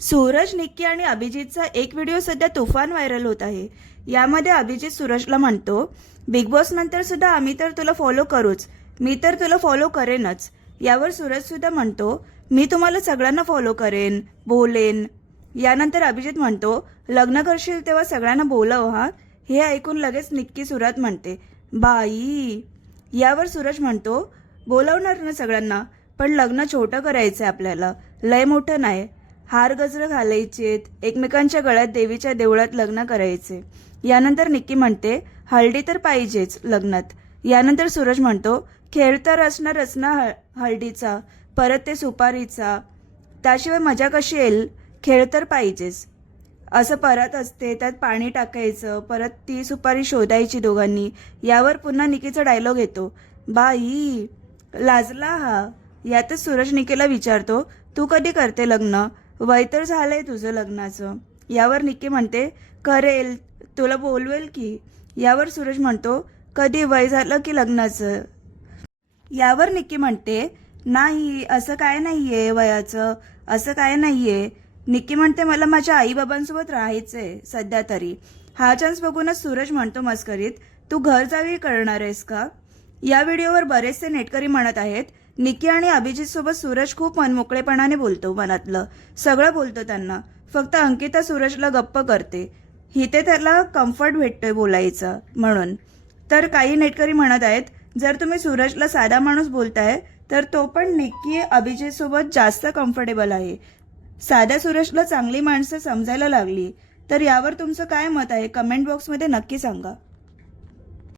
सूरज निक्की आणि अभिजितचा एक व्हिडिओ सध्या तुफान व्हायरल होत आहे. यामध्ये अभिजित सूरजला म्हणतो बिग बॉस नंतर सुद्धा आम्ही तर तुला फॉलो करूच. मी तर तुला फॉलो करेनच. यावर सूरज सुद्धा म्हणतो मी तुम्हाला सगळ्यांना फॉलो करेन बोलेन. यानंतर अभिजित म्हणतो लग्न करशील तेव्हा सगळ्यांना बोलव हा? हे ऐकून लगेच निक्की सुरात म्हणते बाई. यावर सूरज म्हणतो बोलवणार ना सगळ्यांना? पण लग्न छोटं करायचं आहे आपल्याला. लय मोठं नाही. हार गजरं घालायचेत एकमेकांच्या गळ्यात देवीच्या देवळात लग्न करायचे. यानंतर निक्की म्हणते हळदी तर पाहिजेच लग्नात. यानंतर सूरज म्हणतो खेळ तर रचना ना हळ हळदीचा परत ते सुपारीचा. त्याशिवाय मजा कशी येईल? खेळ तर पाहिजेच. असं परत असते त्यात पाणी टाकायचं परत ती सुपारी शोधायची दोघांनी. यावर पुन्हा निकीचा डायलॉग येतो. बाई लाजला हा? यातच सूरज निकेला विचारतो तू कधी करते लग्न? वय तर झालंय तुझं लग्नाचं. यावर निक्की म्हणते करेल. तुला बोलवेल की. यावर सूरज म्हणतो कधी वय झालं की लग्नाचं? यावर निक्की म्हणते नाही असं काय नाहीये वयाचं. असं काय नाहीये. निक्की म्हणते मला माझ्या आईबाबांसोबत राहायचंय सध्या तरी. हा चान्स बघूनच सूरज म्हणतो मस्करीत तू घर जावी करणार आहेस का? या व्हिडिओवर बरेचसे नेटकरी म्हणत आहेत निक्की आणि अभिजित सोबत सूरज खूप मनमोकळेपणाने बोलतो मनातलं. सगळं बोलतो त्यांना. फक्त अंकिता सूरजला गप्प करते. हिते त्याला कम्फर्ट भेटतोय बोलायचं म्हणून. तर काही नेटकरी म्हणत आहेत जर तुम्ही सूरजला साधा माणूस बोलताय तर तो पण निक्की अभिजित सोबत जास्त कम्फर्टेबल आहे. साध्या सूरजला चांगली माणसं समजायला लागली. तर यावर तुमचं काय मत आहे? कमेंट बॉक्समध्ये नक्की सांगा.